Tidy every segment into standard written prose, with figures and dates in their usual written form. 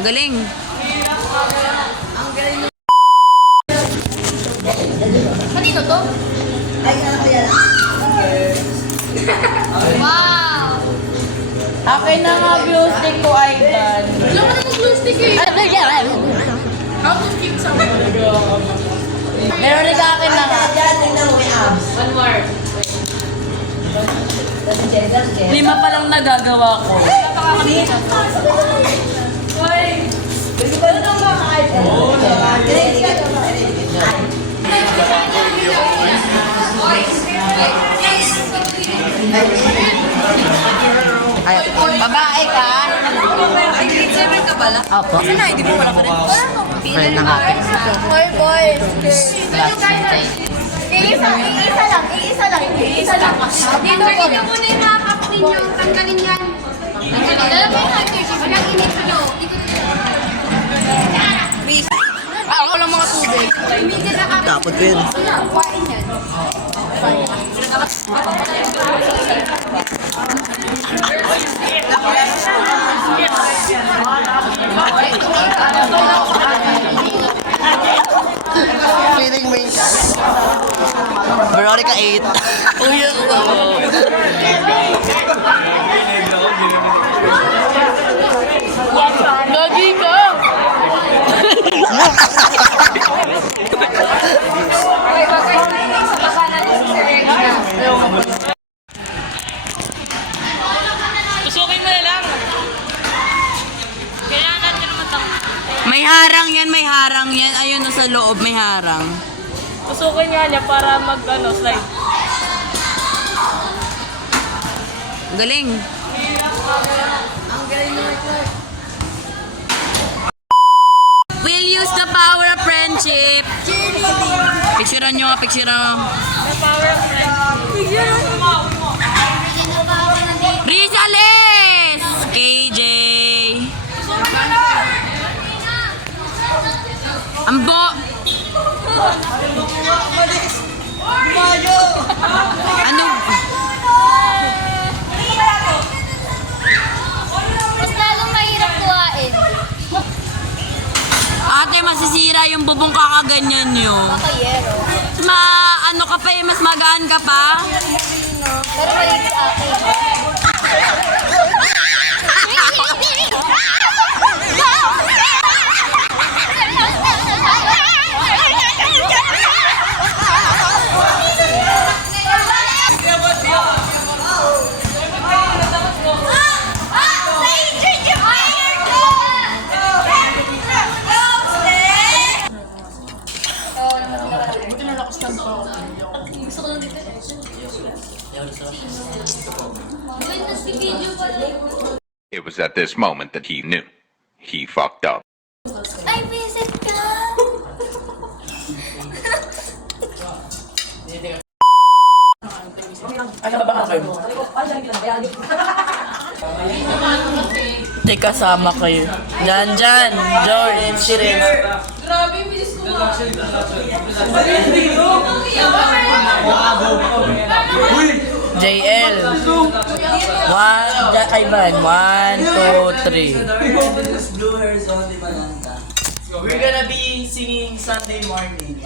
Galing. Ang galing. Kanino to? Ay, ano ko yan? Wow! Akin na nga blue stick ko, Aidan. Wala mo na mag-glue stick eh. How to keep someone? Meron rin akin na nga. Diyan, tingnan mo may abs. One more. That's Jen. 5 pa lang nagagawa ko. Gusto ba na itong mga item? Oo, Babae ka? Nag-grade ka pala? Opo. Kasi na, hindi mo wala pa rin. Friend na nga po. Boys. Iisa lang. Dito, ganyan muna yung mga cup ninyo. Tanggalin yan. Dala mo yung handkerchief. Walang init nyo. Ako lang mga tubig. Dapat ko yun. Kuhain yan. Feeling wings. Veronica 8. Uy, Gagi ka! Tusukin mo na lang. Kailangan ka naman lang. May harang yan. Ayun, nasa loob, may harang. Tusukin nga niya para slide. Galing. Ang galing naman ito. We'll use the power of friendship. Picturean nyo nga, picturean. The power of friendship. Rizales! KJ! Ambo! Ano? Mas lalong mahirap kuhain. Ate, masisira yung bubong kakaganyan nyo. Makayero. Ano ka pa eh, mas magaan ka pa? Pero maliit sa akin. It was at this moment that he knew. He fucked up. Ay, visit ka! Hindi kasama kayo. Dyan, George. Si Ren. Grabe, bilis ko nga. JL. Ivan. 1, 2, 3. We're gonna be singing Sunday morning.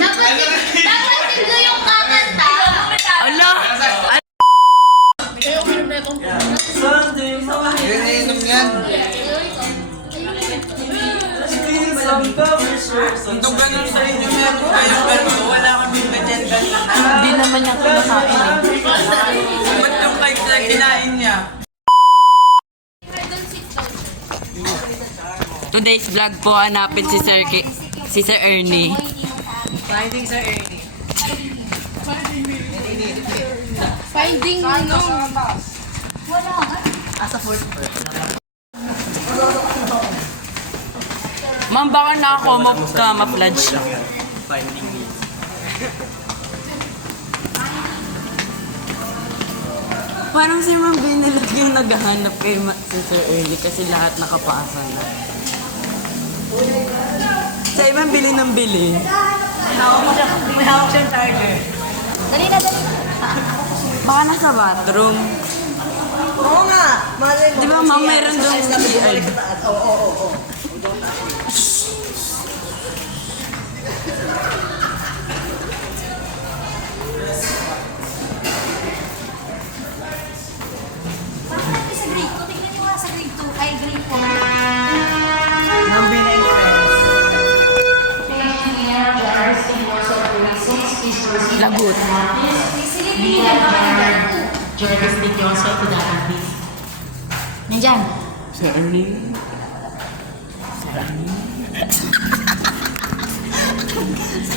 Dapat siglo yung kakanta. Ala! Sunday morning. Inom yan. Kung ganun sa inyo meron kayong ganun, wala kami ganyan. Hindi naman niya kinakain eh. Ba't yung cake na kinain niya? Today's vlog po, hanapin si Sir Ernie. Finding sa Ernie. Finding ano? Asa fourth floor. Ma'am, baka nakakomop ka, ma-pledge. Finding me. Parang si Ma'am Benelag yung naghahanap kay Sir Ernie kasi lahat nakapasa na. Sa ibang bili ng bili. May hawak siyang tiger. Dali na. Baka nasa bathroom. Oo nga. Malay mo. Di ba, ma'am, meron doon Ayos natin CR. bumalik sa taas. Oo. Bakit natin sa grade 2? Tingnan nyo nga sa grade 2. Ay, grade 4. Ma'am, Bina and friends. Lagot. Silipin yan. Baka nandyan. Nandyan. Sa Ernie.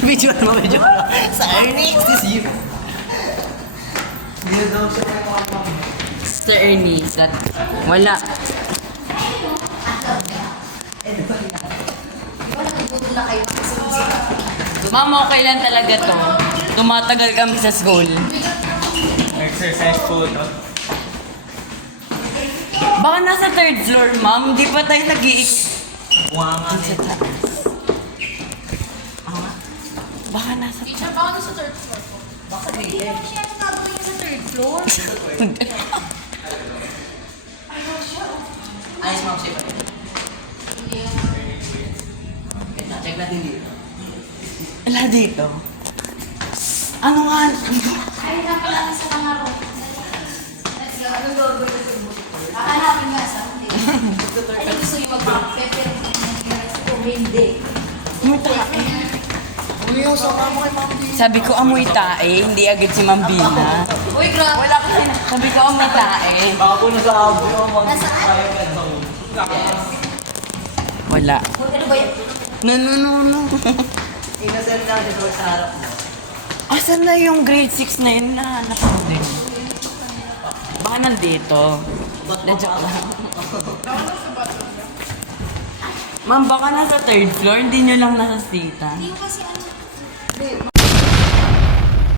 Video mo. Sa Ernie, this you. Sa Ernie. Wala. Nagbuto na kayo. Ma'am, okay lang talaga to. Tumatagal kami sa school. Exercise po ito. Baka nasa third floor, ma'am. Di pa tayo nag-iikot. Buwangan. Sa taas. Ah, baka nasa... Teacher, baka doon sa third floor po. Baka hindi naman siya yung gagawin niya sa third floor. Ayos, ma'am, safe. Check natin dito. Wala dito. Ano nga? Ay, napala sa pangaro. Let's go. Anong gagawin niya sa book? Hahanapin nga sa hindi. Ay, gusto niyo mag-prepare. Pero hindi. Sabi ko, amoy tae. Hindi agad si Ma'am Bina. Uy, grabe. Wala ko. Sabi ko, amoy tae. Baka po nasa abo yung mga Nasaan? Wala. Ano ba yan? No. Innocent lang dito sa harap mo. Asan na yung grade 6 na yun? Nahanap ko din. Baka nandito. Na-joke lang. Ma'am, baka nasa third floor. Hindi nyo lang nasasita. Hindi ko kasi ano.